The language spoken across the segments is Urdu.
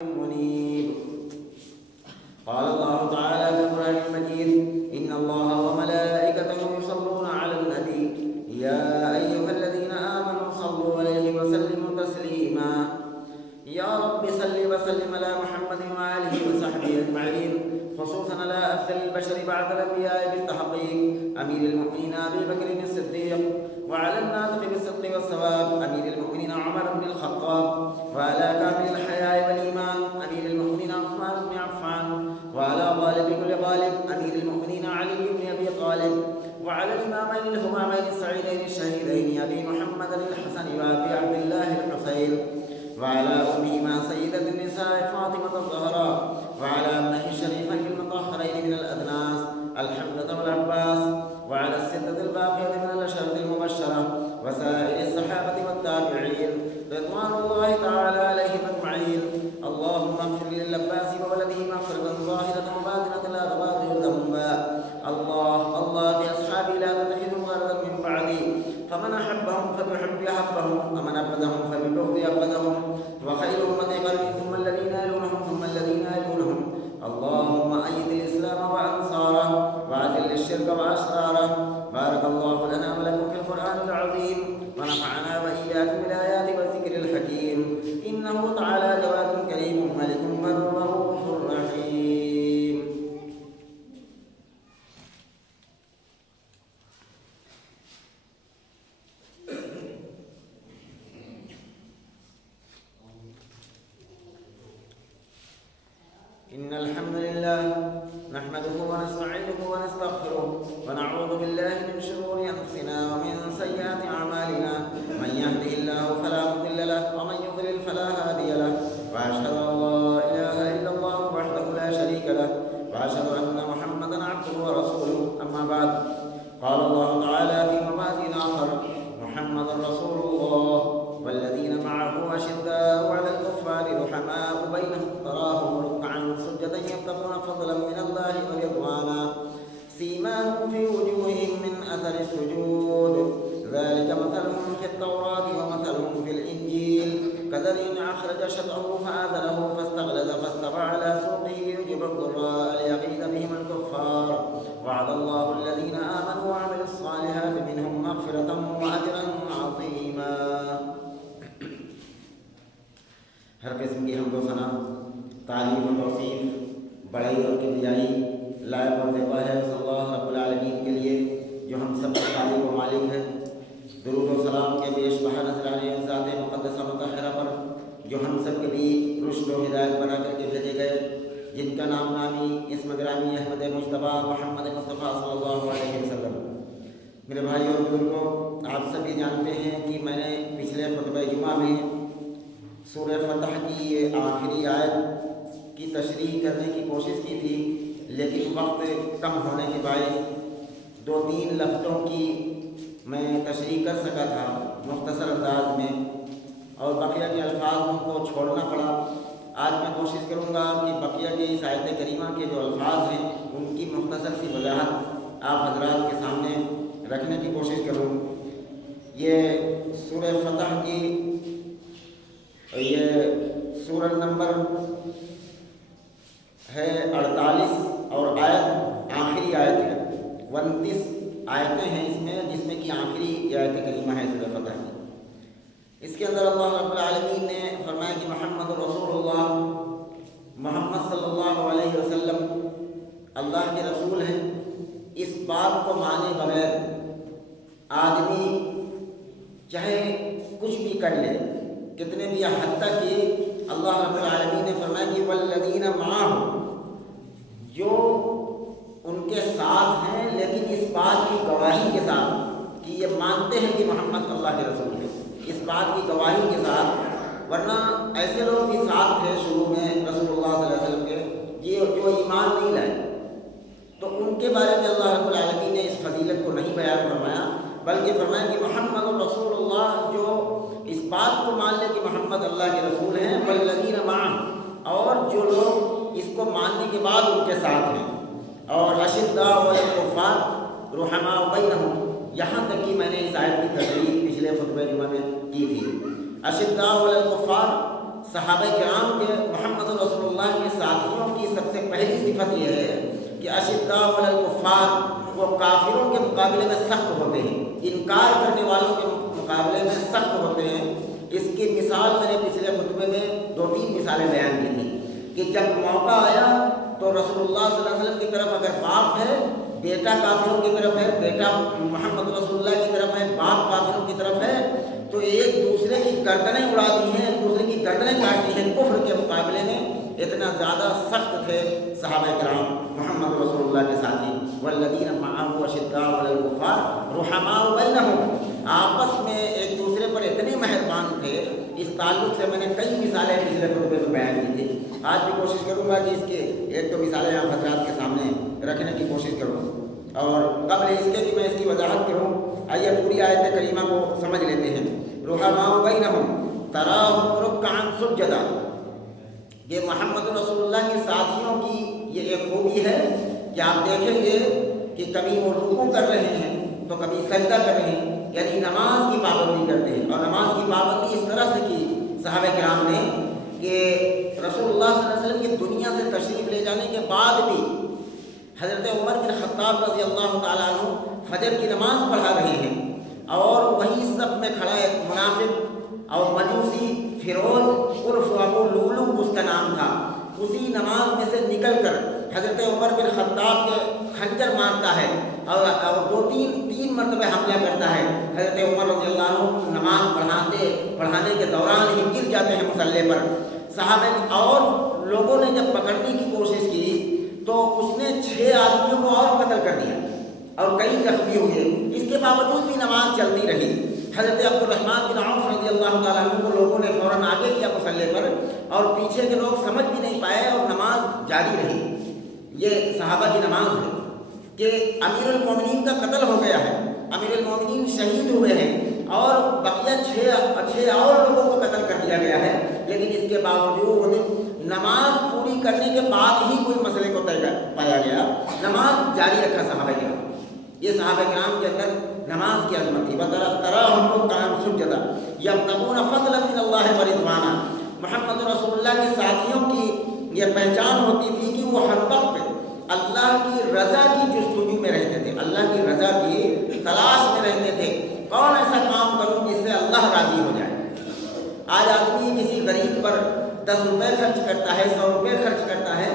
منيب. قال الله تعالى في القرآن المجيد: إن الله وملائكته يصلون على النبي يا أيها الذين آمنوا صلوا عليه وسلموا تسليما. يا رب صل وسلم على محمد وآله وصحبه أجمعين، خصوصا على أفضل البشر بعد الأنبياء بالتحقيق أمير المؤمنين أبي بكر الصديق، وعلى الناطق بالصدق والصواب أمير المؤمنين عمر بن الخطاب، وعلى كامل الحياء والإيمان أمير المؤمنين عثمان بن عفان، وعلى غالب كل غالب أمير المؤمنين علي بن أبي طالب، وعلى الإمامين الهمامين السعيدين الشهيدين أبي محمد الحسن وأبي عبد الله الحسين، وعلى أمهما سيدة النساء فاطمة الزهراء، وعلى أبنائه الشريفين المطهرين من الأدناس الحمزة والعباس، وعلى الستة الباقية من الأشرة المبشرة، وسائر الصحابة والتابعين رضوان الله تعالى عليهم أجمعين. اللهم اغفر للعباس وولده مغفرة ظاهرة وباطنة لا تغادر ذنبا. الله في أصحابي لا تتخذوا غرضا من بعدي، فمن أحبهم فبحب أحبهم، ومن أبغضهم فببغض أبغضهم، وخير أمتي قرني ثم الذين يلونهم ثم الذين يلونهم. اللهم أيد الإسلام وأنصاره، وأذل الشرك وأشراره. بارك الله لنا ولكم في القرآن العظيم، ونفعنا وإياكم بالآيات والذكر الحكيم. إنه تعالى جواد كريم ملك بر رؤوف رحيم. إن الحمد لله نحمده ونستعينه ونستغفره، ونعوذ بالله من شرور أنفسنا ومن سيئات أعمالنا. من يهده الله فلا مضل له، ومن يضلل فلا هادي له. وأشهد أن لا إله إلا الله وحده لا شريك له، وأشهد أن محمدا عبده ورسوله. أما بعد، قال الله تعالى في موازين آخر: محمد رسول الله والذين معه أشداء على الكفار رحماء بينهم تراهم ركعا سجدا يبتغون فضلا من الله ورضوانا، سيماهم في وجوههم من أثر السجود، ذلك مثلهم في التوراة ومثلهم في الإنجيل، كزرع أخرج شطأه فآزره فاستغلظ فاستوى على سوقه يعجب الضراء ليغيظ بهم الكفار. وعد الله الذين آمنوا وعملوا الصالحات منهم مغفرة وأجرا عظيما. ہر قسم کی حمد و ثنا، تعریف و توصیف بڑائی اور کبریائی لائق اور زیبا ہے صلی اللہ رب العالمین کے لیے، جو ہم سب کے خالق و مالک ہے۔ درود و سلام کے بیش بہا نذرانے ذات مقدسہ مطہرہ پر، جو ہم سب کے بیچ رشد و ہدایت بنا کر کے بھیجے گئے، جن کا نام نامی اسم گرامی احمد مجتبیٰ محمد مصطفیٰ صلی اللہ علیہ وسلم۔ میرے بھائی اور بزرگوں، آپ سبھی جانتے ہیں کہ میں نے پچھلے خطبہ جمعہ میں سورہ فتح کی یہ آخری آیت کی تشریح کرنے کی کوشش کی تھی، لیکن وقت کم ہونے کے باعث 2-3 لفظوں کی میں تشریح کر سکا تھا مختصر انداز میں، اور بقیہ کے الفاظ کو چھوڑنا پڑا۔ آج میں کوشش کروں گا کہ بقیہ کے اس آیت کریمہ کے جو الفاظ ہیں ان کی مختصر سی وضاحت آپ حضرات کے سامنے رکھنے کی کوشش کروں۔ یہ سورہ فتح کی یہ سورہ نمبر ہے 48 اور آیت آخری آیت ہے، 29 آیتیں ہیں اس میں، جس میں کہ آخری آیت کریمہ ہے سورہ فتح کی۔ اس کے اندر اللہ رب العالمین نے فرمایا کہ محمد رسول اللہ، محمد صلی اللہ علیہ وسلم اللہ کے رسول ہیں۔ اس بات کو مانے بغیر آدمی چاہے کچھ بھی کر لے، کتنے بھی حد تک کہ اللہ رب العالمین نے فرمایا کہ والذین معہ، جو ان کے ساتھ ہیں لیکن اس بات کی گواہی کے ساتھ کہ یہ مانتے ہیں کہ محمد اللہ کے رسول ہیں، اس بات کی گواہی کے ساتھ۔ ورنہ ایسے لوگ بھی ساتھ تھے شروع میں رسول اللہ صلی اللہ علیہ وسلم کے، جو ایمان نہیں لائے، تو ان کے بارے میں اللہ رب العالمین نے اس فضیلت کو نہیں بیان فرمایا، بلکہ فرمایا کہ محمد رسول اللہ، جو اس بات کو مان لے کہ محمد اللہ کے رسول ہیں، والذین معہ، اور جو لوگ اس کو ماننے کے بعد ان کے ساتھ ہیں، اور اشداء علی الکفار رحماء بینہم، یہاں تک کہ میں نے اس آیت کی تشریح پچھلے خطبہ جمعہ میں کی تھی۔ اشداء علی الکفار صحابہ کرام کے محمد رسول اللہ کے ساتھیوں کی سب سے پہلی صفت یہ ہے کہ اشداء علی الکفار، وہ کافروں کے مقابلے میں سخت ہوتے ہیں، انکار کرنے والوں کے مقابلے میں سخت ہوتے ہیں۔ اس کی مثال میں نے پچھلے خطبے میں 2-3 مثالیں بیان کی تھیں کہ جب موقع آیا تو رسول اللہ صلی اللہ علیہ وسلم کی طرف اگر باپ ہے، بیٹا کافروں کی طرف ہے، بیٹا محمد رسول اللہ کی طرف ہے، باپ کافروں کی طرف ہے، تو ایک دوسرے کی گردنیں اڑا دی ہیں، ایک دوسرے کی گردنیں کاٹ دی ہیں کفر کے مقابلے میں۔ اتنا زیادہ سخت تھے صحابہ کرام محمد رسول اللہ کے ساتھی۔ والذین معه اشداء علی الکفار رحماء بینہم، آپس میں ایک دوسرے پر اتنے مہربان تھے۔ اس تعلق سے میں نے کئی مثالیں پچھلے خطبے میں بیان کی تھی، آج بھی کوشش کروں گا کہ اس کے 1-2 مثالیں آپ حضرات کے سامنے رکھنے کی کوشش کروں، اور قبل اس کے کہ میں اس کی وضاحت کروں آئیے پوری آیت کریمہ کو سمجھ لیتے ہیں۔ رحماء بینہم تراہم رکعا سجدا، یہ محمد رسول اللہ کے ساتھیوں کی یہ ایک خوبی ہے کہ آپ دیکھیں گے کہ کبھی وہ رکوع کر رہے ہیں تو کبھی سجدہ کر رہے ہیں، یعنی نماز کی پابندی کرتے ہیں۔ اور نماز کی پابندی اس طرح سے کی صحابہ کرام نے کہ رسول اللہ صلی اللہ علیہ وسلم کی دنیا سے تشریف لے جانے کے بعد بھی حضرت عمر بن خطاب رضی اللہ تعالیٰ عنہ فجر کی نماز پڑھا رہے ہیں، اور وہی صف میں کھڑا ایک منافق اور مجوسی فیروز عرف ابو لولو اس کا نام تھا، اسی نماز میں سے نکل کر حضرت عمر بن خطاب کے خنجر مارتا ہے اور 2-3 مرتبہ حملہ کرتا ہے۔ حضرت عمر رضی اللہ عنہ نماز پڑھانے کے دوران ہی گر جاتے ہیں مصلی پر۔ صحابہ اور لوگوں نے جب پکڑنے کی کوشش کی تو اس نے 6 آدمیوں کو اور قتل کر دیا اور کئی زخمی ہوئے، اس کے باوجود بھی نماز چلتی رہی۔ حضرت عبد الرحمن بن عوف رضی اللہ تعالیٰ عنہ کو لوگوں نے فوراً آگے کیا مصلی پر، اور پیچھے کے لوگ سمجھ بھی نہیں پائے اور نماز جاری رہی۔ یہ صحابہ کی نماز ہے کہ امیر المومنین کا قتل ہو گیا ہے، امیر المومنین شہید ہوئے ہیں، اور بقیہ 6 اور لوگوں کو قتل کر دیا گیا ہے، لیکن اس کے باوجود نماز پوری کرنے کے بعد ہی کوئی مسئلے کو طے پایا گیا، نماز جاری رکھا صحابہ کرام۔ یہ صحابہ کرام کے اندر نماز کی عظمت تھی۔ تراہم رکعا سجدا یبتغون فضلا من اللہ ورضوانا، محمد رسول اللہ کے ساتھیوں کی یہ پہچان ہوتی تھی کہ وہ ہر وقت اللہ کی رضا کی جستجو میں رہتے تھے، اللہ کی رضا کی تلاش میں رہتے تھے۔ کون ایسا کام کروں جس سے اللہ راضی ہو جائے؟ آج آدمی کسی غریب پر 10 روپے خرچ کرتا ہے، 100 روپے خرچ کرتا ہے،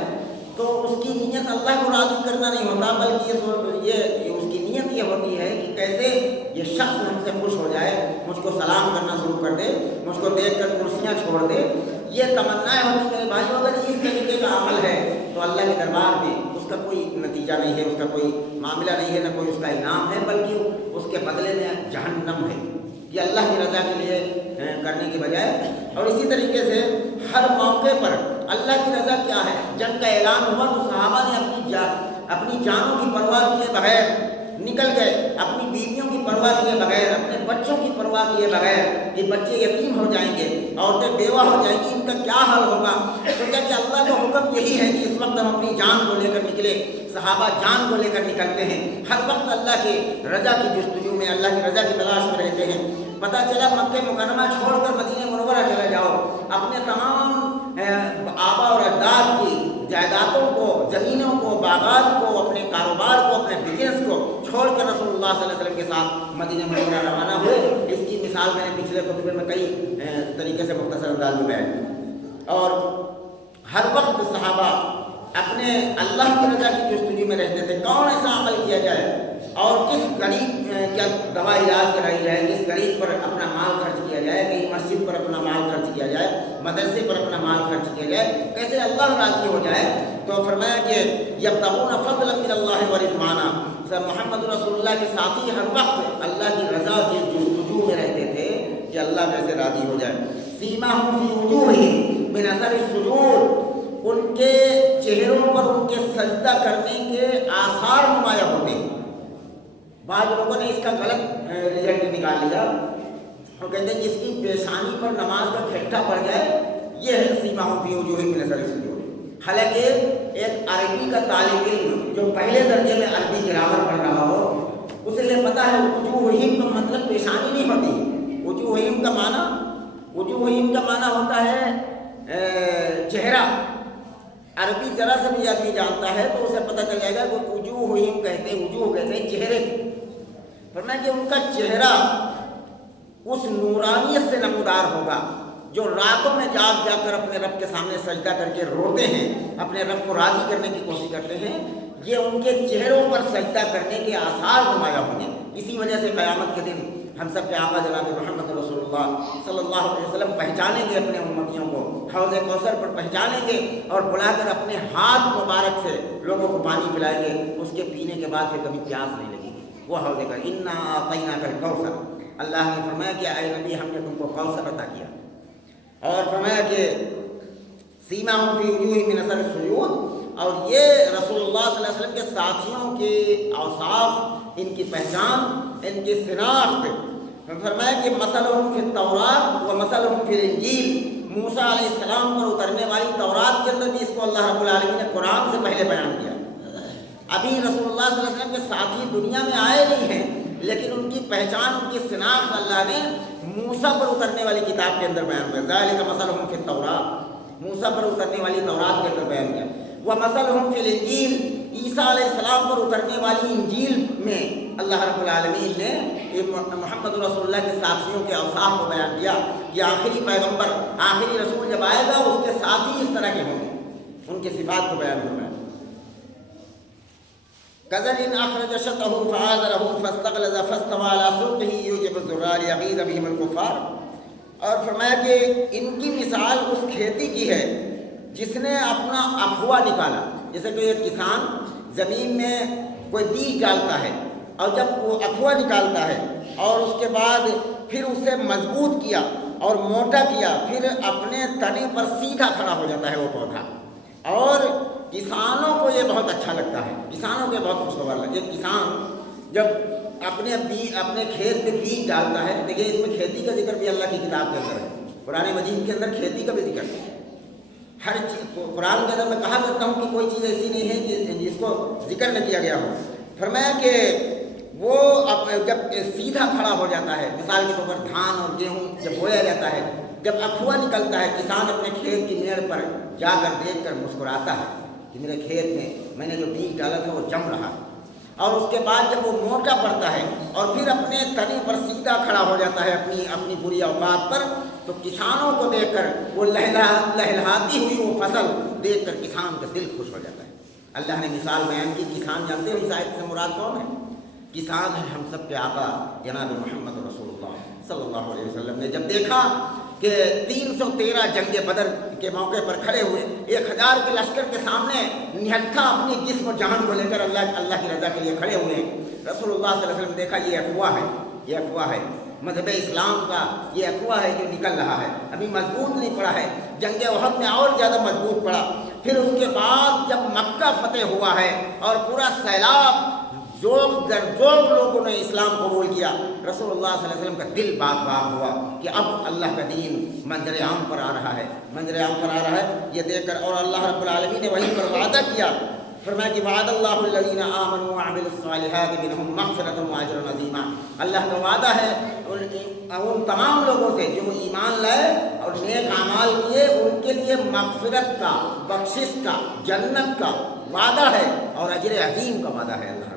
تو اس کی نیت اللہ کو راضی کرنا نہیں ہوتا، بلکہ یہ اس کی نیت یہ ہوتی ہے کہ کیسے یہ شخص ہم سے خوش ہو جائے، مجھ کو سلام کرنا شروع کر دے، مجھ کو دیکھ کر کرسیاں چھوڑ دے۔ یہ تمنائیں ہوتی ہیں میرے بھائیو، اگر اس طریقے کا عمل ہے تو اللہ کے دربار میں اس کا کوئی نتیجہ نہیں ہے، اس کا کوئی معاملہ نہیں ہے، نہ کوئی اس کا انعام ہے، بلکہ اس کے بدلے میں جہنم ہے۔ یہ اللہ کی رضا کے لیے کرنے کے بجائے۔ اور اسی طریقے سے ہر موقع پر اللہ کی رضا کیا ہے؟ جنگ کا اعلان ہوا تو صحابہ نے اپنی جانوں کی پرواہ کیے بغیر نکل گئے، اپنی بیویوں کی پرواہ کیے بغیر، اپنے بچوں کی پرواہ کیے بغیر کہ بچے یتیم ہو جائیں گے، عورتیں بیوہ ہو جائیں گی، ان کا کیا حال ہوگا۔ سوچا کہ اللہ کا حکم یہی ہے کہ اس وقت ہم اپنی جان کو لے کر نکلے۔ صحابہ جان کو لے کر نکلتے ہیں، ہر وقت اللہ کی رضا کی جستجو میں، اللہ کی رضا کی تلاش میں رہتے ہیں۔ پتہ چلا مکہ مکرمہ چھوڑ کر مدینہ منورہ چلے جاؤ، اپنے تمام آبا اور اجداد کی جائیدادوں کو، زمینوں کو، باغات کو، اپنے کاروبار کو، اپنے بزنس کو چھوڑ کر رسول اللہ صلی اللہ علیہ وسلم کے ساتھ مدینہ منورہ روانہ ہوئے۔ اس کی مثال میں نے پچھلے خطبے میں کئی طریقے سے مختصر انداز میں بیان کی۔ اور ہر وقت صحابہ اپنے اللہ کی رضا کی جستجو میں رہتے تھے، کون ایسا عمل کیا جائے اور کس غریب کیا دوا علاج کرائی جائے، کس غریب پر اپنا مال خرچ کیا جائے، کہیں مسجد پر اپنا مال خرچ کیا جائے، مدرسے پر اپنا مال خرچ کیا جائے، کیسے اللہ راضی ہو جائے۔ تو فرمایا کہ یبتغون فضلا من اللہ ورضوانا، محمد رسول اللہ کے ساتھی ہر وقت اللہ کی رضا کی جستجو میں رہتے تھے کہ اللہ کیسے راضی ہو جائے۔ سیماہم فی وجوہہم من اثر السجود، ان کے چہروں پر ان کے سجدہ کرنے کے آثار نمایاں ہوتے ہیں۔ بعض لوگوں نے اس کا غلط رزلٹ نکال لیا اور کہتے ہیں جس کی پیشانی پر نماز کا کھٹا پڑ جائے یہ ہے سیماہم فی وجوہہم من اثر السجود۔ حالانکہ ایک عربی کا طالب علم جو پہلے درجے میں عربی گرامر پڑھ رہا ہو اسے یہ پتہ ہے وجوہہم کا مطلب پیشانی نہیں ہوتی۔ وجوہہم کا معنی ہوتا ہے چہرہ عربی ذرا سے بھی آدمی جانتا ہے تو اسے پتہ چل جائے گا کہ وجوہ کہتے ہیں چہرے. فرمایا کہ ان کا چہرہ اس نورانیت سے نمودار ہوگا جو راتوں میں جاگ کر اپنے رب کے سامنے سجدہ کر کے روتے ہیں, اپنے رب کو راضی کرنے کی کوشش کرتے ہیں. یہ ان کے چہروں پر سجدہ کرنے کے آثار نمایاں ہوں گے. اسی وجہ سے قیامت کے دن ہم سب کے آقا جناب محمد رسول اللہ صلی اللہ علیہ وسلم پہچانیں گے اپنے امتیوں کو, حوض کوثر پر پہچانیں گے اور بلا کر اپنے ہاتھ مبارک سے لوگوں کو پانی پلائیں گے. اس کے پینے کے بعد پھر کبھی پیاس نہیں لگے گی. وہ حوض کا انا اعطیناک الکوثر, اللہ نے فرمایا کہ اے نبی ہم نے تم کو کوثر عطا کیا. اور فرمایا کہ سیماہم فی وجوہہم من اثر السجود, اور یہ رسول اللہ صلی اللہ علیہ وسلم کے ساتھیوں کے اوصاف, ان کی پہچان, ان کی شناخت. فرمایا کہ مثلہم فی التوراۃ و مثلہم فی الانجیل, موسیٰ علیہ السلام پر اترنے والی تورات کے اندر بھی اس کو اللہ رب العالمین نے قرآن سے پہلے بیان کیا. ابھی رسول اللہ صلی اللہ علیہ وسلم کے ساتھی دنیا میں آئے نہیں ہیں, لیکن ان کی پہچان, ان کی شناخت اللہ نے موسیٰ پر اترنے والی کتاب کے اندر بیان کیا. ذالک مثلہم فی التوراۃ, موسیٰ پر اترنے والی تورات کے اندر بیان کیا. ومثلہم فی الانجیل, عیسیٰ علیہ السلام پر اترنے والی انجیل میں اللہ رب العالمین نے محمد رسول اللہ کے ساتھیوں کے اوصاف کو بیان کیا کہ آخری پیغمبر, آخری رسول جب آئے گا اس کے ساتھی اس طرح کے ہوں گے, ان کی صفات کو بیان کرنا ہے. كزرع أخرج شطأه فآزره فاستغلظ فاستوى على سوقه يعجب الزراع ليغيظ بهم الكفار. اور فرمایا کہ ان کی مثال اس کھیتی کی ہے جس نے اپنا اخوا نکالا. جیسے کہ ایک کسان زمین میں کوئی بیج ڈالتا ہے اور جب وہ اخوا نکالتا ہے اور اس کے بعد پھر اسے مضبوط کیا اور موٹا کیا, پھر اپنے تنے پر سیدھا کھڑا ہو جاتا ہے وہ پودا. اور کسانوں کو یہ بہت اچھا لگتا ہے, کسانوں کو بہت خوشگوار لگتا ہے. ایک کسان جب اپنے کھیت میں بیج ڈالتا ہے, دیکھیے اس میں کھیتی کا ذکر بھی اللہ کی کتاب کے اندر ہے, قرآن مجید کے اندر کھیتی کا بھی ذکر ہے. ہر چیز قرآن کے اندر میں کہا کرتا ہوں کہ کوئی چیز ایسی نہیں ہے کہ جس کو ذکر نہ کیا گیا ہو. فرمایا کہ وہ جب سیدھا کھڑا ہو جاتا ہے, مثال کے طور پر دھان اور گیہوں جب بویا جاتا ہے, جب اخوا نکلتا ہے, کسان اپنے کھیت کی میڑ پر جا کر دیکھ کر مسکراتا ہے کہ میرے کھیت میں نے جو بیج ڈالا تھا وہ جم رہا. اور اس کے بعد جب وہ موٹا پڑتا ہے اور پھر اپنے تنے پر سیدھا کھڑا ہو جاتا ہے اپنی پوری اوقات پر, تو کسانوں کو دیکھ کر وہ لہلہاتی ہوئی وہ فصل دیکھ کر کسان کا دل خوش ہو جاتا ہے. اللہ نے مثال بیان کی. کسان جانتے ہو اس آیت سے مراد کون ہے؟ کسان ہے ہم سب کے آقا جناب محمد رسول اللہ صلی اللہ علیہ وسلم نے جب دیکھا کہ 313 جنگ بدر کے موقع پر کھڑے ہوئے 1000 کے لشکر کے سامنے نہتھا اپنی جسم و جان کو لے کر اللہ کی رضا کے لیے کھڑے ہوئے ہیں. رسول اللہ صلی اللہ علیہ وسلم نے دیکھا یہ اخوا ہے مذہب اسلام کا, یہ اخوا ہے جو نکل رہا ہے, ابھی مضبوط نہیں پڑا ہے. جنگ احد میں اور زیادہ مضبوط پڑا. پھر اس کے بعد جب مکہ فتح ہوا ہے اور پورا سیلاب ذوق در ذوق لوگوں نے اسلام قبول کیا, رسول اللہ صلی اللہ علیہ وسلم کا دل باغ ہوا کہ اب اللہ کا دین منظر عام پر آ رہا ہے, یہ دیکھ کر. اور اللہ رب العالمین نے وہیں پر وعدہ کیا, فرمایا کہ وعد اللہ الذین آمنوا وعملوا الصالحات منهم مغفرۃ واجر عظیما. اللہ کا وعدہ ہے ان تمام لوگوں سے جو ایمان لائے اور نیک اعمال کیے, ان کے لیے مغفرت کا, بخشش کا, جنت کا وعدہ ہے اور اجر عظیم کا وعدہ ہے اللہ.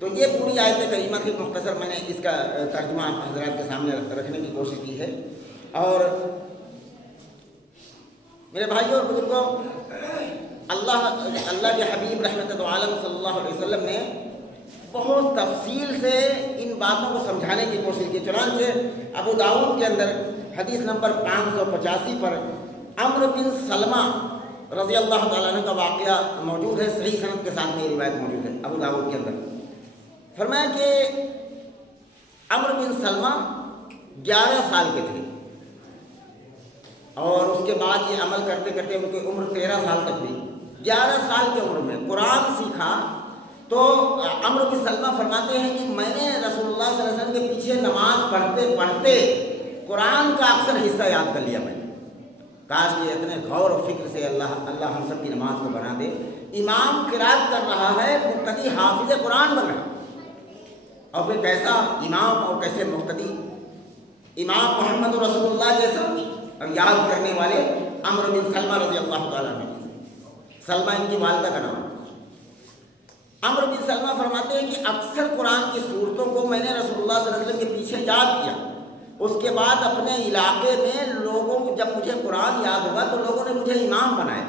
تو یہ پوری آیت کریمہ کی مختصر میں نے اس کا ترجمہ حضرات کے سامنے رکھنے کی کوشش کی ہے. اور میرے بھائیوں اور بزرگوں, اللہ کے حبیب رحمت عالم صلی اللہ علیہ وسلم نے بہت تفصیل سے ان باتوں کو سمجھانے کی کوشش کی. چنانچہ ابو داؤد کے اندر حدیث نمبر 585 پر عمرو بن سلمہ رضی اللہ تعالیٰ عنہ کا واقعہ موجود ہے, صحیح سند کے ساتھ میں یہ روایت موجود ہے ابو داؤد کے اندر. فرمایا کہ عمرو بن سلمہ 11 سال کے تھے اور اس کے بعد یہ عمل کرتے کرتے ان کی عمر 13 سال تک ہوئی. 11 سال کی عمر میں قرآن سیکھا. تو عمرو بن سلمہ فرماتے ہیں کہ میں نے رسول اللہ صلی اللہ علیہ وسلم کے پیچھے نماز پڑھتے پڑھتے قرآن کا اکثر حصہ یاد کر لیا. میں نے کاش کہ اتنے غور و فکر سے اللہ ہم سب کی نماز کو بنا دے. امام قرات کر رہا ہے, مقتدی حافظ قرآن بن رہا, اور پھر کیسا امام اور کیسے مقتدی, امام محمد رسول اللہ جیسا اب یاد کرنے والے عمرو بن سلمہ رضی اللہ تعالیٰ عنہ، سلمہ ان کی والدہ کا نام۔ عمرو بن سلمہ فرماتے ہیں کہ اکثر قرآن کی صورتوں کو میں نے رسول اللہ صلی اللہ علیہ وسلم کے پیچھے یاد کیا، اس کے بعد اپنے علاقے میں لوگوں کو جب مجھے قرآن یاد ہوا تو لوگوں نے مجھے امام بنایا۔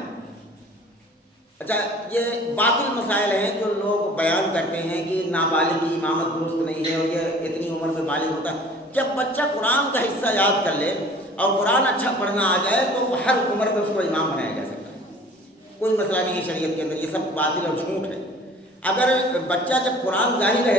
اچھا، یہ باطل مسائل ہیں جو لوگ بیان کرتے ہیں کہ نابالغ کی امامت درست نہیں ہے اور یہ اتنی عمر میں بالغ ہوتا ہے۔ جب بچہ قرآن کا حصہ یاد کر لے اور قرآن اچھا پڑھنا آ جائے تو ہر عمر میں اس کو امام بنایا جا سکتا ہے، کوئی مسئلہ نہیں ہے شریعت کے اندر، یہ سب باطل اور جھوٹ ہے۔ اگر بچہ جب قرآن ظاہر ہے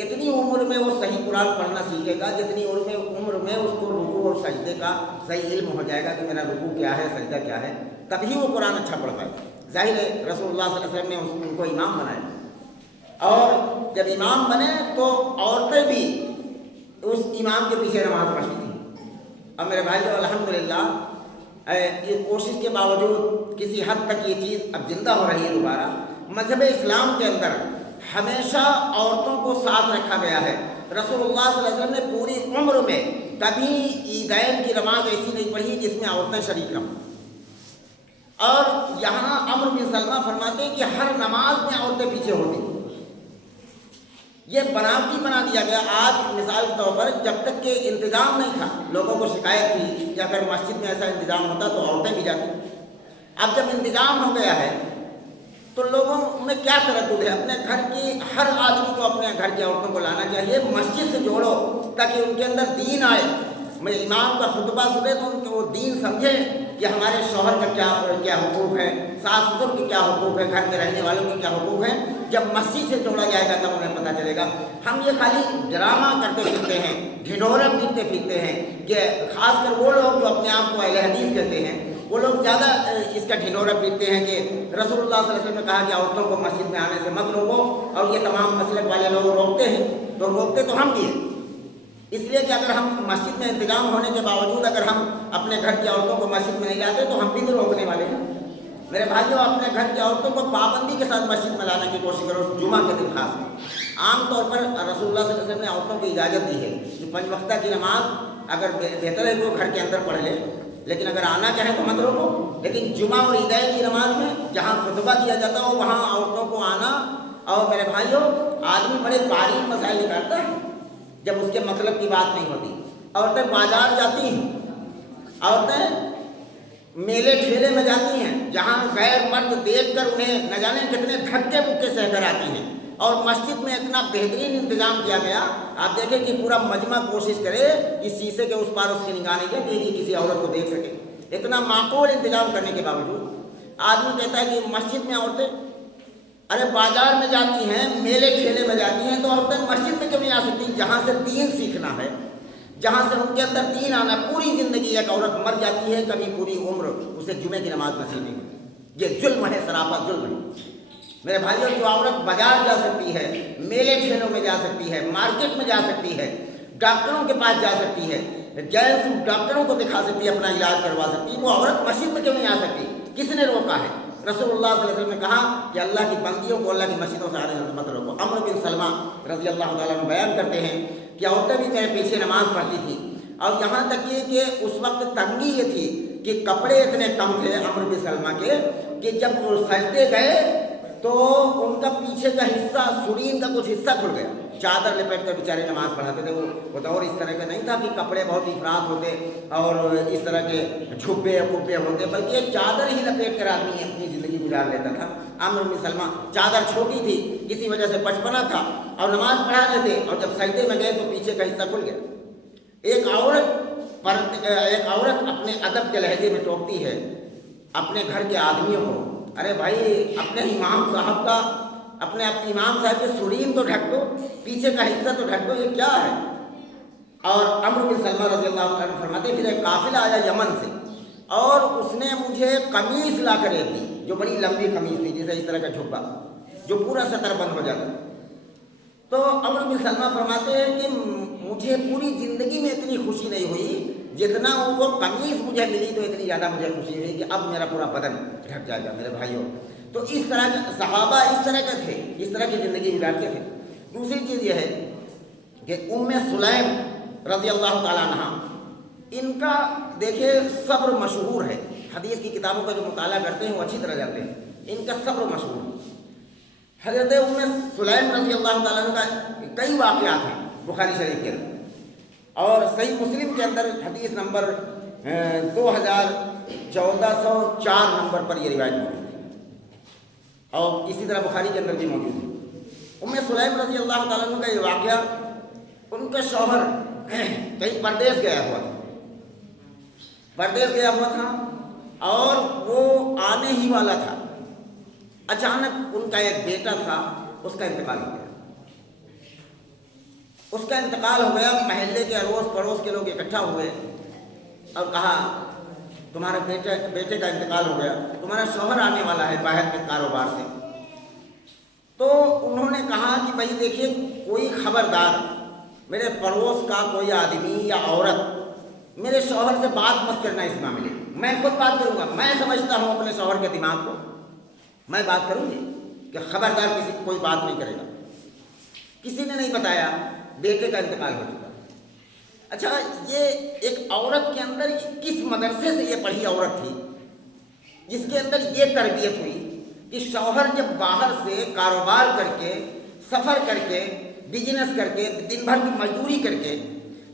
اتنی عمر میں وہ صحیح قرآن پڑھنا سیکھے گا جتنی عمر میں اس کو رکوع اور سجدے کا صحیح علم ہو جائے گا کہ میرا رکوع کیا ہے، سجدہ کیا ہے، تبھی وہ قرآن اچھا پڑھ پائے۔ ظاہر ہے رسول اللہ صلی اللہ علیہ وسلم نے ان کو امام بنایا، اور جب امام بنے تو عورتیں بھی اس امام کے پیچھے نماز پڑھتی تھیں۔ اب میرے بھائیو الحمدللہ یہ کوشش کے باوجود کسی حد تک یہ چیز اب زندہ ہو رہی ہے دوبارہ۔ مذہب اسلام کے اندر ہمیشہ عورتوں کو ساتھ رکھا گیا ہے۔ رسول اللہ صلی اللہ علیہ وسلم نے پوری عمر میں کبھی عیدین کی نماز ایسی نہیں پڑھی جس میں عورتیں شریک رہیں۔ اور یہاں عمرو بن سلمہ فرماتے ہیں کہ ہر نماز میں عورتیں پیچھے ہوتی، یہ بناوٹی بنا دیا گیا۔ آج مثال کے طور پر جب تک کہ انتظام نہیں تھا، لوگوں کو شکایت تھی کہ اگر مسجد میں ایسا انتظام ہوتا تو عورتیں بھی جاتی۔ اب جب انتظام ہو گیا ہے تو لوگوں میں کیا تردد ہے؟ اپنے گھر کی ہر آدمی کو اپنے گھر کی عورتوں کو لانا چاہیے، مسجد سے جوڑو تاکہ ان کے اندر دین آئے۔ میں امام کا خطبہ سنے تو ان کو وہ دین سمجھیں کہ ہمارے شوہر کا کیا حقوق ہے، ساس سسر کے کیا حقوق ہے، گھر میں رہنے والوں کے کیا حقوق ہیں۔ جب مسجد سے جوڑا جائے گا تب انہیں پتہ چلے گا۔ ہم یہ خالی ڈرامہ کرتے پھرتے ہیں، ڈھنڈورا پیٹتے پھرتے ہیں کہ خاص کر وہ لوگ جو اپنے آپ کو اہل حدیث کہتے ہیں وہ لوگ زیادہ اس کا ڈھنڈورا پیٹتے ہیں کہ رسول اللہ صلی اللہ علیہ وسلم نے کہا کہ عورتوں کو مسجد میں آنے سے مت روکو، اور یہ تمام مسلک والے لوگ روکتے ہیں، تو روکتے تو ہم بھی ہیں۔ اس لیے کہ اگر ہم مسجد میں انتظام ہونے کے باوجود اگر ہم اپنے گھر کی عورتوں کو مسجد میں نہیں لاتے تو ہم بھی تو روکنے والے ہیں۔ میرے بھائیوں، اپنے گھر کی عورتوں کو پابندی کے ساتھ مسجد میں لانے کی کوشش کرو، جمعہ کے دن خاص۔ عام طور پر رسول اللہ صلی اللہ علیہ وسلم نے عورتوں کو اجازت دی ہے کہ 5 وقتہ کی نماز اگر بہتر ہے وہ گھر کے اندر پڑھ لے، لیکن اگر آنا چاہیں تو مت روکو۔ لیکن جمعہ اور عیدین کی نماز میں جہاں خطبہ دیا جاتا ہو وہاں عورتوں کو آنا، اور میرے بھائیوں آدمی بڑے باریک مسائل نکالتا ہے جب اس کے مطلب کی بات نہیں ہوتی۔ عورتیں بازار جاتی ہیں، عورتیں میلے ٹھیلے میں جاتی ہیں جہاں غیر مرد دیکھ کر انہیں نہ جانے کتنے دھکے مکے سہ کر آتی ہیں، اور مسجد میں اتنا بہترین انتظام کیا گیا۔ آپ دیکھیں کہ پورا مجمع کوشش کرے اس شیشے کے اس پار اس کی نگاہ نہیں لگے کہ کسی عورت کو دیکھ سکے۔ اتنا معقول انتظام کرنے کے باوجود آدمی کہتا ہے کہ مسجد میں عورتیں، ارے بازار میں جاتی ہیں، میلے ٹھیلے میں جاتی ہیں، تو عورتیں مسجد میں کیوں نہیں آ سکتی جہاں سے دین سیکھنا ہے، جہاں سے ان کے اندر دین آنا۔ پوری زندگی ایک عورت مر جاتی ہے، کبھی پوری عمر اسے جمعے کی نماز نصیب نہیں ہوتی۔ یہ ظلم ہے، سراپا ظلم ہے۔ میرے بھائیوں، جو عورت بازار جا سکتی ہے، میلے ٹھیلوں میں جا سکتی ہے، مارکیٹ میں جا سکتی ہے، ڈاکٹروں کے پاس جا سکتی ہے، جینس ڈاکٹروں کو دکھا سکتی ہے، اپنا علاج کروا سکتی ہے، وہ عورت مسجد میں کیوں نہیں آ سکتی؟ کس نے روکا ہے؟ رسول اللہ صلی اللہ علیہ وسلم نے کہا کہ اللہ کی بندیوں کو اللہ کی مسجدوں سے آنے سے مت روکو۔ عمرو بن سلمہ رضی اللہ تعالیٰ عنہ بیان کرتے ہیں کہ عورتیں بھی میرے پیچھے نماز پڑھتی تھیں، اور یہاں تک یہ کہ اس وقت تنگی یہ تھی کہ کپڑے اتنے کم تھے عمرو بن سلمہ کے کہ جب وہ سجدے گئے تو ان کا پیچھے کا حصہ، سرین کا کچھ حصہ کھل گیا۔ چادر لپیٹ کر بیچارے نماز پڑھاتے تھے۔ وہ دور اس طرح کا نہیں تھا کہ کپڑے بہت افراد ہوتے اور اس طرح کے جھبے کبے ہوتے، بلکہ ایک چادر ہی لپیٹ کر آدمی اپنی زندگی گزار لیتا تھا۔ عمرو بن سلمہ چادر چھوٹی تھی، اسی وجہ سے بچپنا تھا اور نماز پڑھا لیتے، اور جب سجدے میں گئے تو پیچھے کا حصہ کھل گیا۔ ایک عورت اپنے ادب کے لہجے میں ٹوکتی ہے اپنے گھر کے آدمیوں کو، ارے بھائی اپنے امام صاحب کا، اپنے امام صاحب کے سرین تو ڈھک دو، پیچھے کا حصہ تو ڈھک دو، یہ کیا ہے؟ اور عمرو بن سلمہ رضی اللہ عنہ فرماتے پھر ایک قافلہ آیا یمن سے، اور اس نے مجھے قمیص لا کر دی، جو بڑی لمبی قمیص تھی، جیسے اس طرح کا جھبا جو پورا سطر بند ہو جاتا۔ تو عمرو بن سلمہ فرماتے ہیں کہ مجھے پوری زندگی میں اتنی خوشی نہیں ہوئی جتنا وہ قمیص مجھے ملی تو اتنی زیادہ مجھے خوشی ہوئی کہ اب میرا پورا بدن ڈھک جائے گا۔ میرے بھائیوں، تو اس طرح کے صحابہ اس طرح کے تھے، اس طرح کی زندگی گزارتے تھے۔ دوسری چیز یہ ہے کہ ام سلیم رضی اللہ تعالیٰ عنہ ان کا دیکھیے صبر مشہور ہے، حدیث کی کتابوں کا جو مطالعہ کرتے ہیں وہ اچھی طرح جانتے ہیں، ان کا صبر مشہور ہے۔ حضرت ام سلیم رضی اللہ تعالیٰ عنہ کا کئی واقعات ہیں بخاری شریف کے اندر، اور صحیح مسلم کے اندر حدیث نمبر 2404 نمبر پر یہ روایت موجود ہے، اور اسی طرح بخاری کے اندر بھی موجود ہے۔ ام سلیم رضی اللہ تعالیٰ عنہ کا یہ واقعہ، ان کا شوہر کہیں پردیس گیا ہوا تھا اور وہ آنے ہی والا تھا، اچانک ان کا ایک بیٹا تھا، اس کا انتقال ہو گیا۔ محلے کے اڑوس پڑوس کے لوگ اکٹھا ہوئے اور کہا تمہارے بیٹے کا انتقال ہو گیا، تمہارا شوہر آنے والا ہے باہر کے کاروبار سے۔ تو انہوں نے کہا کہ بھائی دیکھیے کوئی خبردار میرے پڑوس کا کوئی آدمی یا عورت میرے شوہر سے بات مت کرنا اس معاملے، میں خود بات کروں گا، میں سمجھتا ہوں اپنے شوہر کے دماغ کو، میں بات کروں گی کہ خبردار کسی کوئی بات نہیں کرے گا۔ کسی نے نہیں بتایا، بیٹے کا انتقال ہو چکا۔ اچھا، یہ ایک عورت کے اندر کس مدرسے سے یہ پڑھی عورت تھی جس کے اندر یہ تربیت ہوئی کہ شوہر جب باہر سے کاروبار کر کے، سفر کر کے، بزنس کر کے، دن بھر کی مزدوری کر کے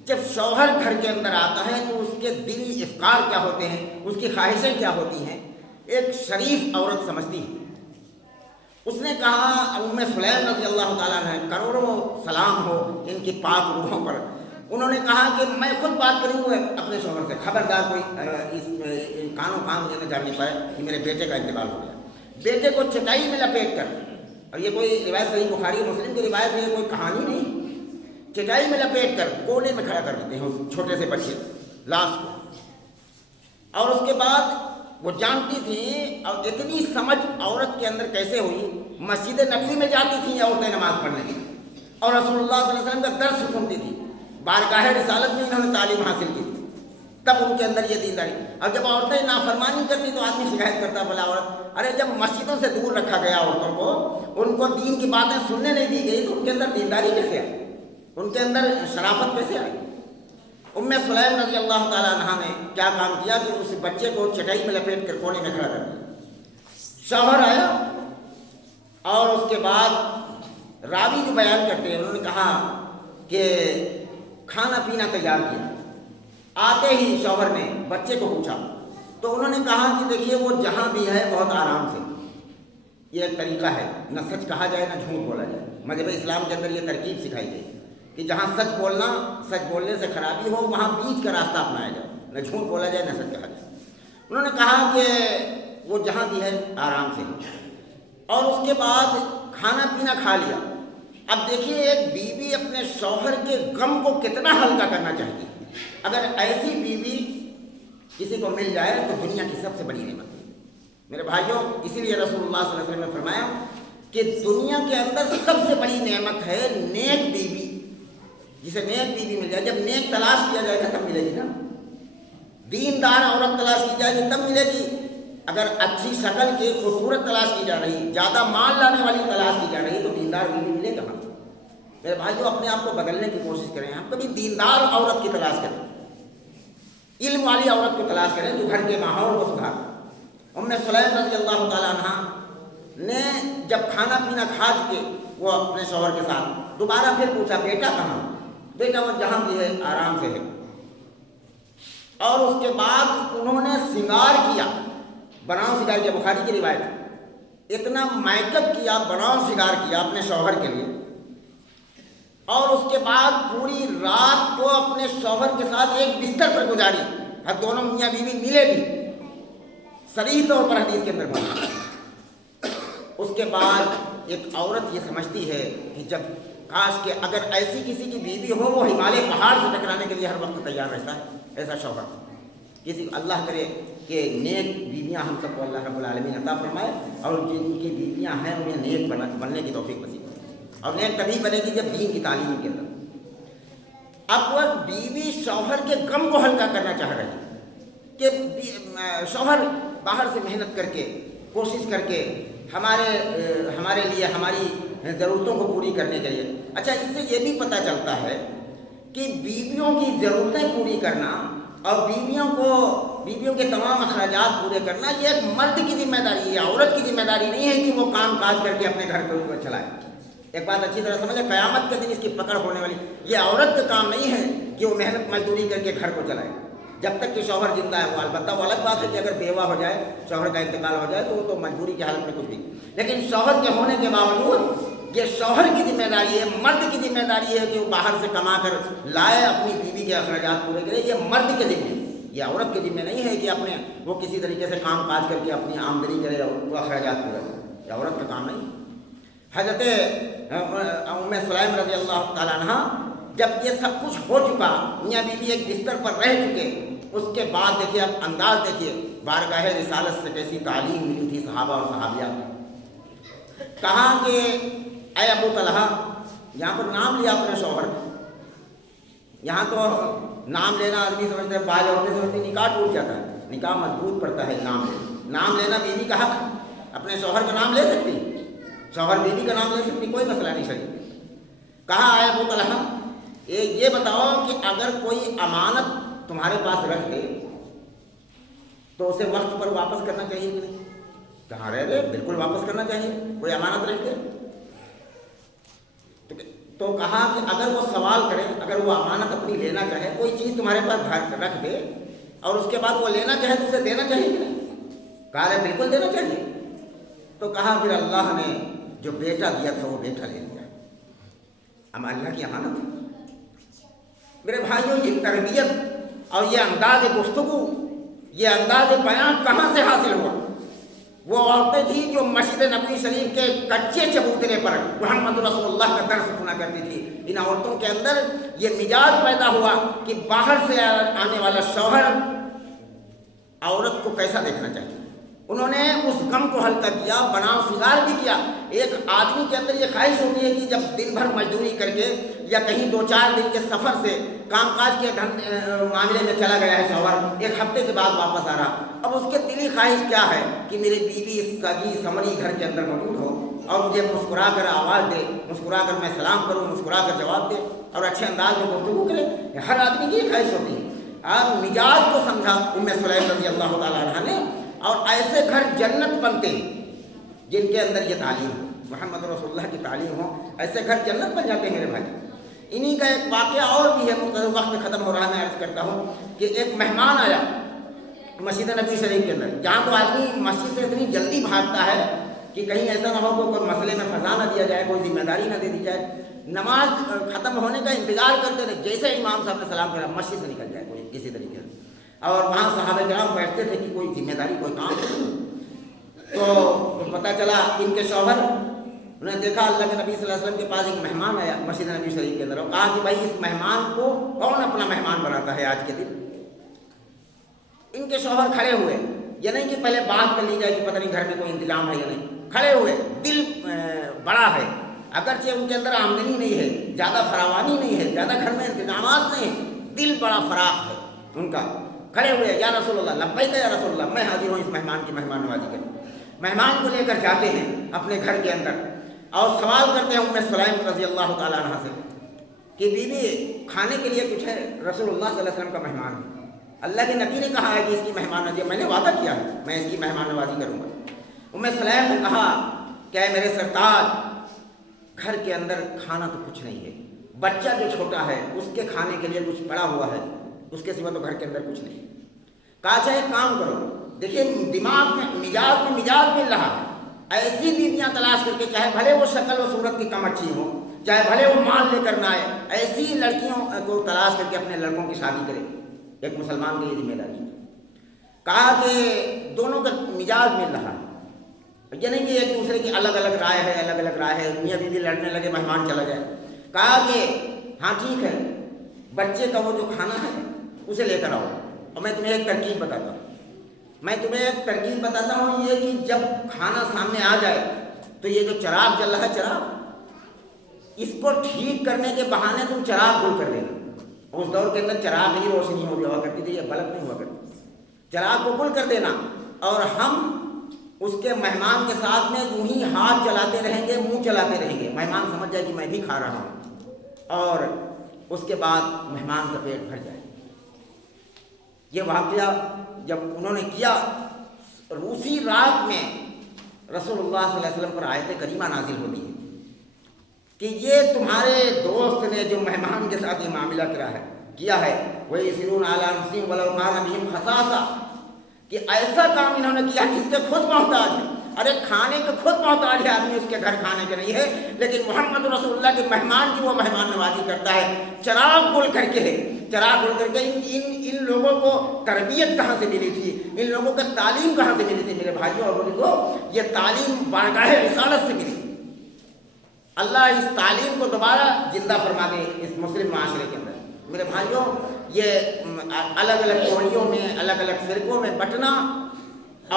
جب شوہر گھر کے اندر آتا ہے تو اس کے دلی افکار کیا ہوتے ہیں، اس کی خواہشیں کیا ہوتی ہیں، ایک شریف عورت سمجھتی ہے۔ اس نے کہا، ام سلیم رضی اللہ تعالیٰ عنہ، کروڑوں سلام ہو ان کی پاک روحوں پر، انہوں نے کہا کہ میں خود بات کروں گا اپنے شوہر سے، خبردار کوئی اس کام یہ نہ جاننے پائے کہ میرے بیٹے کا انتقال ہو گیا۔ بیٹے کو چٹائی میں لپیٹ کر، اور یہ کوئی روایت صحیح بخاری مسلم کی روایت ہے، کوئی کہانی نہیں، چٹائی میں لپیٹ کر کونے میں کھڑا کر دیتے ہیں اس چھوٹے سے بچے لاش کو۔ اور اس کے بعد وہ جانتی تھیں، اور اتنی سمجھ عورت کے اندر کیسے ہوئی، مسجد نبوی میں جاتی تھیں عورتیں نماز پڑھنے کی، اور رسول اللہ صلی اللہ علیہ وسلم کا درس سنتی تھی، بارگاہ رسالت میں انہوں نے تعلیم حاصل کی تھی، تب ان کے اندر یہ دینداری۔ اور جب عورتیں نافرمانی کرتی تو آدمی شکایت کرتا، بلا عورت، ارے جب مسجدوں سے دور رکھا گیا عورتوں کو، ان کو دین کی باتیں سننے نہیں دی گئی، تو ان کے اندر دینداری کیسے آئی، ان کے اندر شرافت کیسے آئی؟ ام سلیم رضی اللہ تعالیٰ عنہ نے کیا کام کیا کہ اس بچے کو چٹائی میں لپیٹ کر کونے میں کھڑا کر دیا۔ شوہر آیا اور اس کے بعد راوی جو بیان کرتے ہیں، انہوں نے کہا کہ کھانا پینا تیار کیا۔ آتے ہی شوہر نے بچے کو پوچھا تو انہوں نے کہا کہ دیکھیے وہ جہاں بھی ہے بہت آرام سے، یہ ایک طریقہ ہے، نہ سچ کہا جائے نہ جھوٹ بولا جائے۔ مذہب اسلام کے اندر یہ ترکیب سکھائی گئی کہ جہاں سچ بولنے سے خرابی ہو وہاں بیچ کا راستہ اپنایا جائے، نہ جھوٹ بولا جائے نہ سچ کہا جائے۔ انہوں نے کہا کہ وہ جہاں بھی ہے آرام سے، اور اس کے بعد کھانا پینا کھا لیا۔ اب دیکھیے ایک بیوی اپنے شوہر کے غم کو کتنا ہلکا کرنا چاہتی ہے۔ اگر ایسی بیوی کسی کو مل جائے تو دنیا کی سب سے بڑی نعمت ہے میرے بھائیوں۔ اسی لیے رسول اللہ صلی اللہ علیہ وسلم نے فرمایا کہ دنیا کے اندر سب سے بڑی نعمت ہے نیک بیوی، جسے نیک بیوی مل جائے۔ جب نیک تلاش کیا جائے گا تب ملے گی نا، دیندار عورت تلاش کی جائے گی تب ملے گی۔ اگر اچھی شکل کی خوبصورت تلاش کی جا رہی، زیادہ مال لانے والی تلاش کی جا رہی، تو دیندار بیوی ملے گا۔ میرے بھائیوں اپنے آپ کو بدلنے کی کوشش کریں، ہم کبھی دیندار عورت کی تلاش کریں، علم والی عورت کو تلاش کریں جو گھر کے ماحول کو سدھارے۔ ام سلیم رضی اللہ تعالیٰ عنہ نے جب کھانا پینا کھا کے وہ اپنے شوہر کے ساتھ دوبارہ پھر پوچھا بیٹا کہاں؟ بیٹا وہ جہاں بھی ہے آرام سے ہے۔ اور اس کے بعد انہوں نے سنگار کیا، بناؤ سنگار کیا، بخاری کی روایت، اتنا میک اپ کیا، بناؤ سنگار کیا اپنے شوہر کے لیے، اور اس کے بعد پوری رات کو اپنے شوہر کے ساتھ ایک بستر پر گزاری۔ ہر دونوں میاں بیوی ملے بھی، صریح طور پر حدیث کے اندر بنا۔ اس کے بعد ایک عورت یہ سمجھتی ہے کہ جب کاش کہ اگر ایسی کسی کی بیوی ہو، وہ ہمالیہ پہاڑ سے ٹکرانے کے لیے ہر وقت تیار رہتا ہے، ایسا شوہر۔ کسی اللہ کرے کہ نیک بیویاں ہم سب کو اللہ رب العالمین عطا فرمائے، اور جن کی بیویاں ہیں انہیں نیک بننے کی توفیق نصیب کرے، اور نیک تبھی بنے گی جب دین کی تعلیم کے اندر۔ اب وہ بیوی شوہر کے غم کو ہلکا کرنا چاہ رہی ہے کہ شوہر باہر سے محنت کر کے، کوشش کر کے ہمارے لیے ہماری ضرورتوں کو پوری کرنے کے لیے۔ اچھا، اس سے یہ بھی پتہ چلتا ہے کہ بیویوں کی ضرورتیں پوری کرنا اور بیویوں کے تمام اخراجات پورے کرنا یہ ایک مرد کی ذمہ داری ہے، عورت کی ذمہ داری نہیں ہے کہ وہ کام کاج کر کے اپنے گھر کو چلائے۔ ایک بات اچھی طرح سمجھے، قیامت کے دن اس کی پکڑ ہونے والی، یہ عورت کا کام نہیں ہے کہ وہ محنت مزدوری کر کے گھر کو چلائے جب تک کہ شوہر زندہ ہے۔ وہ البتہ وہ الگ بات ہے کہ اگر بیوہ ہو جائے، شوہر کا انتقال ہو جائے تو مجبوری کی حالت میں کچھ بھی، لیکن شوہر کے ہونے کے باوجود یہ شوہر کی ذمہ داری ہے، مرد کی ذمہ داری ہے کہ وہ باہر سے کما کر لائے، اپنی بیوی کے اخراجات پورے کرے۔ یہ مرد کے ذمہ، یہ عورت کے ذمہ نہیں ہے کہ وہ کسی طریقے سے کام کاج کر کے اپنی آمدنی کرے اور وہ اخراجات پورے کرے، یہ عورت کا کام نہیں۔ حضرت ام سلیم رضی اللہ تعالیٰ عنہ جب یہ سب کچھ ہو چکا، میاں بیوی ایک بستر پر رہ چکے، اس کے بعد دیکھیے اب انداز دیکھیے، بارگاہ رسالت سے کیسی تعلیم ملی تھی صحابہ اور صحابیہ۔ کہا کہ اے ابو طلحہ، یہاں پر نام لیا اپنے شوہر، یہاں تو نام لینا آدمی سمجھتا ہے، بعض عورتیں سمجھتی نکاح ٹوٹ جاتا ہے، نکاح مضبوط پڑتا ہے نام لینا بیوی کا حق، اپنے شوہر کا نام لے سکتی، شوہر بیوی کا نام لے سکتی، کوئی مسئلہ نہیں شریف۔ کہا اے ابو طلحہ، یہ بتاؤ کہ اگر کوئی امانت تمہارے پاس رکھ دے تو اسے وقت پر واپس کرنا چاہیے کہ نہیں؟ کہاں رہے بالکل واپس کرنا چاہیے، کوئی امانت رکھ دے تو کہا کہ اگر وہ سوال کرے، اگر وہ امانت اپنی لینا چاہے، کوئی چیز تمہارے پاس گھر رکھ دے اور اس کے بعد وہ لینا چاہے تو اسے دینا چاہیے کہ نہیں؟ کہا ہے بالکل دینا چاہیے۔ تو کہا پھر اللہ نے جو بیٹا دیا تھا وہ بیٹا لے لیا، اب اللہ کی امانت ہے۔ میرے بھائیوں، یہ تربیت اور یہ انداز گفتگو، یہ انداز بیان کہاں سے حاصل ہوا؟ وہ عورتیں تھیں جو مسجد نبوی شریف کے کچے چبوترے پر محمد رسول اللہ کا درس سنا کرتی تھی۔ ان عورتوں کے اندر یہ مزاج پیدا ہوا کہ باہر سے آنے والا شوہر عورت کو کیسا دیکھنا چاہیے۔ انہوں نے اس غم کو ہلکا کیا، بناؤ سنگار بھی کیا۔ ایک آدمی کے اندر یہ خواہش ہوتی ہے کہ جب دن بھر مزدوری کر کے یا کہیں 2-4 دن کے سفر سے کام کاج کے معاملے میں چلا گیا ہے شوہر، 1 ہفتے کے بعد واپس آ رہا، اب اس کے دلی خواہش کیا ہے کہ میری بیوی سگی سمری گھر کے اندر موجود ہو اور مجھے مسکرا کر آواز دے، مسکرا کر میں سلام کروں، مسکرا کر جواب دے اور اچھے انداز میں گفتگو کرے۔ ہر آدمی کی خواہش ہوتی ہے۔ آپ مزاج کو سمجھا ام سلیم رضی اللہ تعالیٰ عنہ نے، اور ایسے گھر جنت بنتے ہیں جن کے اندر یہ تعلیم ہو، محمد رسول اللہ کی تعلیم ہو، ایسے گھر جنت بن جاتے ہیں میرے بھائی۔ انہی کا ایک واقعہ اور بھی ہے، وقت ختم ہو رہا ہے، میں عرض کرتا ہوں کہ ایک مہمان آیا مسجد نبی شریف کے اندر، جہاں تو آدمی مسجد سے اتنی جلدی بھاگتا ہے کہ کہیں ایسا نہ ہو کہ کوئی مسئلے میں پھنسا نہ دیا جائے، کوئی ذمہ داری نہ دے دی جائے، نماز ختم ہونے کا انتظار کرتے رہے، جیسے امام صاحب نے سلام کرا مسجد سے نکل جائے کوئی کسی طریقے سے، اور وہاں صحابہ کرام بیٹھتے تھے کہ کوئی ذمہ داری کوئی کام تو پتہ چلا ان کے شوہر، انہوں نے دیکھا اللہ کے نبی صلی اللہ علیہ وسلم کے پاس ایک مہمان آیا مسجد نبی شریف کے اندر، اور کہا کہ بھائی اس مہمان کو کون اپنا مہمان بناتا ہے آج کے دن؟ ان کے شوہر کھڑے ہوئے، یہ نہیں کہ پہلے بات کر لی جائے کہ پتہ نہیں گھر میں کوئی انتظام ہے یا نہیں، کھڑے ہوئے، دل بڑا ہے، اگرچہ ان کے اندر آمدنی نہیں ہے، زیادہ فراوانی نہیں ہے، زیادہ گھر میں انتظامات نہیں ہیں، دل بڑا فراخ ہے ان کا، کھڑے ہوئے، یا رسول اللہ، لبیک یا رسول اللہ، میں حاضر ہوں اس مہمان کی مہمان نوازی کریں۔ مہمان کو لے کر جاتے ہیں اپنے گھر کے اندر اور سوال کرتے ہیں ام سلیم رضی اللہ تعالیٰ عنہ سے کہ بیوی کھانے کے لیے کچھ ہے؟ رسول اللہ صلی اللہ علیہ وسلم کا مہمان ہے، اللہ کے نبی نے کہا ہے کہ اس کی مہمان نوازی، میں نے وعدہ کیا ہے میں اس کی مہمان نوازی کروں گا۔ ام سلیم نے کہا کہ اے میرے سرتاج، گھر کے اندر کھانا تو کچھ نہیں ہے، بچہ جو چھوٹا ہے اس کے کھانے کے لیے کچھ پڑا ہوا ہے، اس کے سوا تو گھر کے اندر کچھ نہیں۔ کہا چاہے کام کرو، دیکھیے دماغ میں مزاج مل رہا ہے، ایسی بیویاں تلاش کر کے، چاہے بھلے وہ شکل و صورت کی کم اچھی ہو، چاہے بھلے وہ مال لے کر نہ آئے، ایسی لڑکیوں کو تلاش کر کے اپنے لڑکوں کی شادی کرے، ایک مسلمان کی یہ ذمہ داری ہے۔ کہا کہ دونوں کا مزاج مل رہا ہے، یہ نہیں کہ ایک دوسرے کی الگ الگ رائے ہے، میاں بیوی لڑنے لگے مہمان چلا جائے۔ کہا کہ ہاں ٹھیک ہے، بچے کا وہ جو کھانا ہے اسے لے کر آؤ، اور میں تمہیں ایک ترکیب بتاتا ہوں، یہ کہ جب کھانا سامنے آ جائے تو یہ جو چراغ جل رہا ہے، چراغ، اس کو ٹھیک کرنے کے بہانے تم چراغ گل کر دینا۔ اس دور کے اندر چراغ ہی روشنی ہوا کرتی تھی، یہ بلب نہیں ہوا کرتی، چراغ کو گل کر دینا، اور ہم اس کے مہمان کے ساتھ میں یوں ہی ہاتھ چلاتے رہیں گے، منہ چلاتے رہیں گے، مہمان سمجھ جائے کہ میں بھی کھا رہا ہوں، اور اس کے بعد مہمان کا پیٹ بھر جائے۔ یہ واقعہ جب انہوں نے کیا، اسی رات میں رسول اللہ صلی اللہ علیہ وسلم پر آیت کریمہ نازل ہوتی ہے کہ یہ تمہارے دوست نے جو مہمان کے ساتھ یہ معاملہ کیا ہے وَيُؤْثِرُونَ عَلَىٰ أَنفُسِهِمْ وَلَوْ كَانَ بِهِمْ خَصَاصَةٌ، کہ ایسا کام انہوں نے کیا جس کے خود محتاج ہے. ارے کھانے کے خود محتاج ہے آدمی، اس کے گھر کھانے کے نہیں ہے، لیکن محمد رسول اللہ کے مہمان کی وہ مہمان نوازی کرتا ہے. چراغ گل کر کے ہے، چراغ گل کر کے ان لوگوں کو تربیت کہاں سے ملی تھی، ان لوگوں کو تعلیم کہاں سے ملی تھی میرے بھائیوں اور بزرگوں؟ یہ تعلیم بارگاہ رسالت سے ملی تھی. اللہ اس تعلیم کو دوبارہ زندہ فرما دے اس مسلم معاشرے کے اندر. میرے بھائیوں، یہ الگ الگ ٹولیوں میں، الگ الگ فرقوں میں بٹنا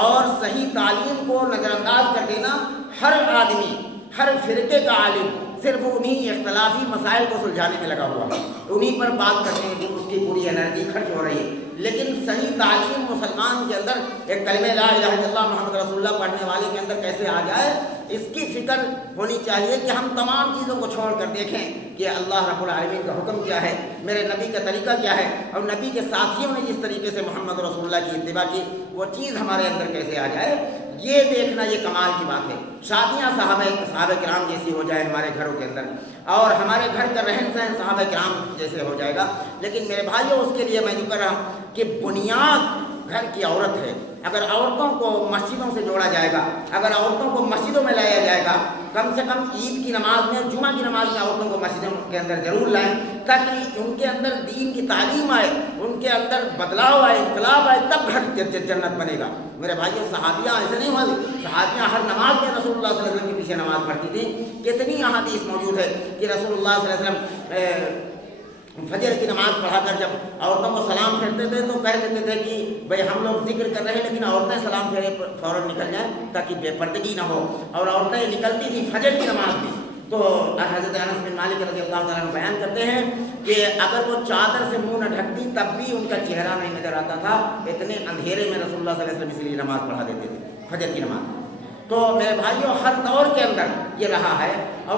اور صحیح تعلیم کو نظر انداز کر دینا، ہر آدمی، ہر فرقے کا عالم صرف انہی اختلافی مسائل کو سلجھانے میں لگا ہوا ہے، انہی پر بات کرنے میں اس کی پوری انرجی خرچ ہو رہی ہے. لیکن صحیح تعلیم مسلمان کے اندر، ایک کلمہ لا الہ الا اللہ محمد رسول اللہ پڑھنے والے کے اندر کیسے آ جائے، اس کی فکر ہونی چاہیے کہ ہم تمام چیزوں کو چھوڑ کر دیکھیں کہ اللہ رب العالمین کا حکم کیا ہے، میرے نبی کا طریقہ کیا ہے، اور نبی کے ساتھیوں نے جس طریقے سے محمد رسول اللہ کی اتباع کی وہ چیز ہمارے اندر کیسے آ جائے. یہ دیکھنا یہ کمال کی بات ہے. شادیاں صحابہ کرام جیسی ہو جائے ہمارے گھروں کے اندر، اور ہمارے گھر کا رہن سہن صحابہ کرام جیسے ہو جائے گا. لیکن میرے بھائیوں، اس کے لیے میں جو کر رہا ہوں کہ بنیاد گھر کی عورت ہے. اگر عورتوں کو مسجدوں سے جوڑا جائے گا، اگر عورتوں کو مسجدوں میں لایا جائے گا، کم سے کم عید کی نماز میں، جمعہ کی نماز میں عورتوں کو مسجدوں کے اندر ضرور لائیں، تاکہ ان کے اندر دین کی تعلیم آئے، ان کے اندر بدلاؤ آئے، انقلاب آئے، تب گھر جنت بنے گا. میرے بھائیوں، صحابیاں ایسے نہیں ہوتے، صحابیاں ہر نماز میں رسول اللہ صلی اللہ علیہ وسلم کے پیچھے نماز پڑھتی تھیں. کتنی احادیث موجود ہے کہ رسول اللہ صلی اللہ علیہ وسلم فجر کی نماز پڑھا کر جب عورتوں کو سلام پھیرتے تھے تو کہہ دیتے تھے کہ بھئی ہم لوگ ذکر کر رہے ہیں لیکن عورتیں سلام پھیرے فوراً نکل جائیں تاکہ بے پردگی نہ ہو. اور عورتیں نکلتی تھیں فجر کی نماز میں. تو حضرت انس بن مالک رضی اللہ تعالیٰ عنہ بیان کرتے ہیں کہ اگر وہ چادر سے منہ نہ ڈھکتی تب بھی ان کا چہرہ نہیں نظر آتا تھا، اتنے اندھیرے میں رسول اللہ صلی اللہ علیہ وسلم اس لیے نماز پڑھا دیتے تھے، فجر کی نماز. تو میرے بھائیوں، ہر دور کے اندر یہ رہا ہے، اور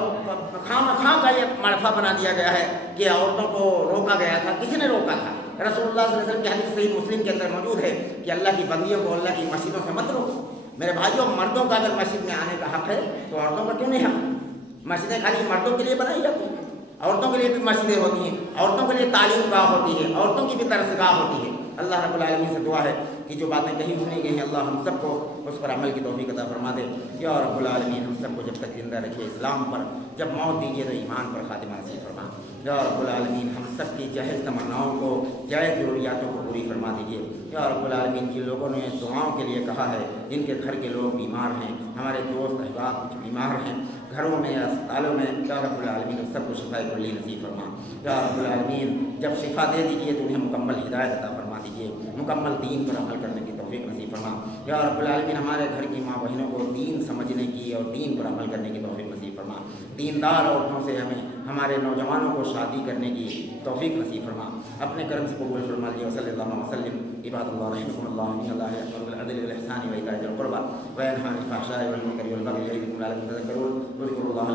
خواہ کا یہ مرفع بنا دیا گیا ہے کہ عورتوں کو روکا گیا تھا. کسی نے روکا تھا؟ رسول اللہ صلی اللہ علیہ وسلم کی حدیث صحیح مسلم کے اندر موجود ہے کہ اللہ کی بندیوں کو اللہ کی مسجدوں سے مت روکو. میرے بھائیوں، مردوں کا اگر مسجد میں آنے کا حق ہے تو عورتوں کا کیوں نہیں حق؟ مسجدیں خالی مردوں کے لیے بنائی جاتی ہیں، عورتوں کے لیے بھی مسجدیں ہوتی ہیں، عورتوں کے لیے تعلیم گاہ ہوتی ہے، عورتوں کی بھی درسگاہ ہوتی ہے. اللہ رب العالمین سے دعا ہے کہ جو باتیں کہیں سنی گئی ہیں اللہ ہم سب کو اس پر عمل کی توفیق عطا فرما دے. یا رب العالمین ہم سب کو جب تک زندہ رکھے اسلام پر، جب موت دیجیے تو ایمان پر خاتمہ نصیب فرما. یا رب العالمین ہم سب کی جائز تمناؤں کو، جائز ضروریاتوں کو پوری فرما دیجیے. یا رب العالمین جن لوگوں نے دعاؤں کے لیے کہا ہے، جن کے گھر کے لوگ بیمار ہیں، ہمارے دوست احباب کچھ بیمار ہیں گھروں میں، اسپتالوں میں، یا رب العالمین سب کو شفا کلی نصیب فرما. یا رب العالمین جب شفا دے دیجیے تو انہیں مکمل ہدایت عطا فرما دیجیے، مکمل دین پر عمل کرنے کی توفیق نصیب فرما. یا رب العالمین ہمارے گھر کی ماں بہنوں کو دین سمجھنے کی اور دین پر عمل کرنے کی توفیق نصیب فرما. دیندار عورتوں سے ہمارے نوجوانوں کو شادی کرنے کی توفیق نصیب فرما. اپنے کرم سے قبول فرما لیجیے. صلی اللہ علیہ وسلم. عباد اللہ رحمکم اللہ، ان اللہ یأمر بالعدل والإحسان وإيتاء ذي القربى وينهى عن الفحشاء والمنکر والبغي یعظکم لعلکم تذکرون. اذکروا اللہ